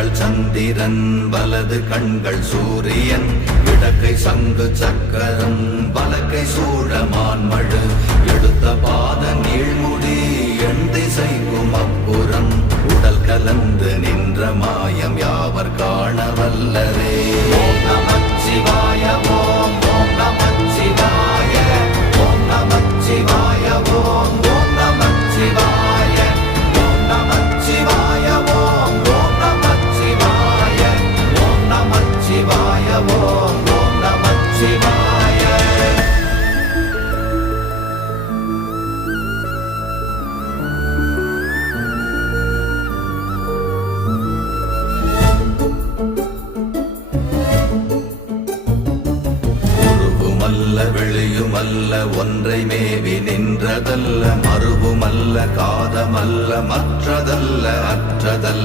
கண்கள் சந்திரன் வலது கண்கள் சூரியன் இடக்கை சங்கு சக்கரம் வலக்கை சூழமான்மழு எடுத்த பாத நீழ்முடி எண் திசைக்கும் அப்புறம் உடல் கலந்து நின்ற மாயம் யாவர் காண வல்லரே. ஓம் நமச்சிவாய ஓம் ஓம் நமச்சிவாய ஓம் நமச்சிவாய ஓம் ஓம் நமச்சிவாய ஓம் நமச்சிவாய ஓம் ஓம் நமச்சிவாய ஓம் நமச்சிவாய ஓம் ஓம் நமச்சிவாய. வெளியுமல்ல ஒன்றை மேவி நின்றதல்ல மறுவுமல்ல காதமல்ல மற்றதல்ல அற்றதல்ல